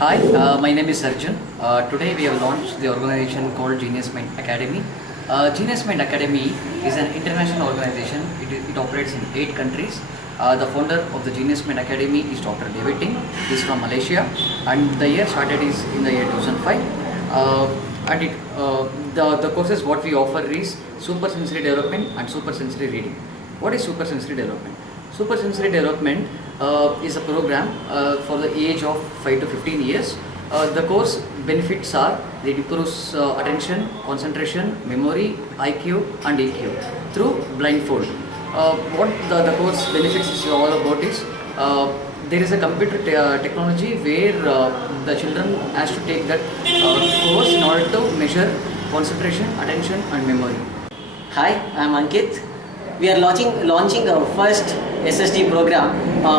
Hi, my name is Arjun. Today we have launched the organization called Genius Mind Academy. Genius Mind Academy is an international organization. It operates in 8 countries. The founder of the Genius Mind Academy is Dr. David Ting. He is from Malaysia, and the year started is in the year 2005. The courses what we offer is super sensory development and super sensory reading. What is super sensory development? Super sensory development is a program for the age of 5 to 15 years. The course benefits are it improves attention, concentration, memory, IQ and EQ through blindfold. What the course benefits is all about is there is a computer technology where the children has to take that course in order to measure concentration, attention and memory. Hi, I am Ankit. We are launching our first SSD program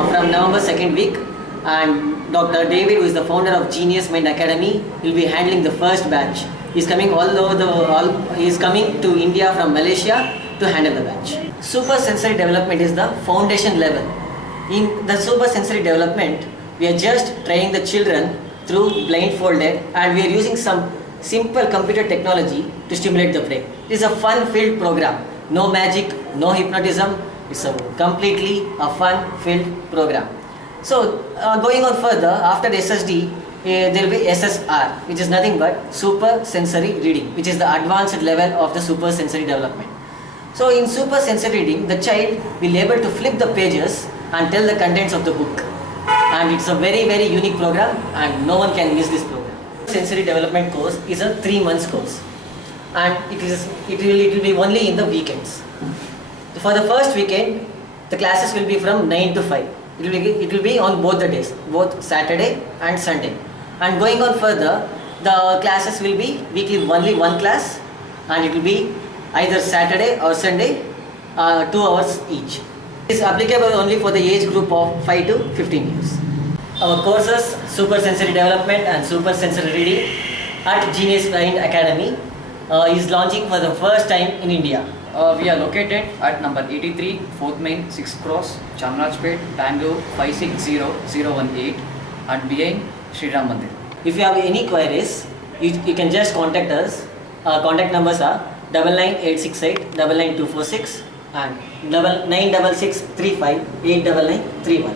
from November 2nd week, and Dr. David, who is the founder of Genius Mind Academy, will be handling the first batch. He is coming he is coming to India from Malaysia to handle the batch. Super sensory development is the foundation level. In the super sensory development, we are just training the children through blindfolded, and we are using some simple computer technology to stimulate the brain. It is a fun-filled program. No magic, no hypnotism. It's a completely fun-filled program. So going on further, after the SSD, there will be SSR, which is nothing but super sensory reading, which is the advanced level of the super sensory development. So in super sensory reading, the child will be able to flip the pages and tell the contents of the book. And it's a very, very unique program, and no one can miss this program. Sensory development course is a 3 months course, and it will be only in the weekends. For the first weekend, the classes will be from 9 to 5. It will be on both the days, both Saturday and Sunday. And going on further, the classes will be weekly only one class, and it will be either Saturday or Sunday, 2 hours each. It is applicable only for the age group of 5 to 15 years. Our courses, Super Sensory Development and Super Sensory Reading at Genius Mind Academy is launching for the first time in India. We are located at number 83, 4th Main, 6th Cross, Chamarajpet, Bangalore 560018 and behind Sri Ram Mandir. If you have any queries, you can just contact us. Contact numbers are 99868 99246 and 96635 89931.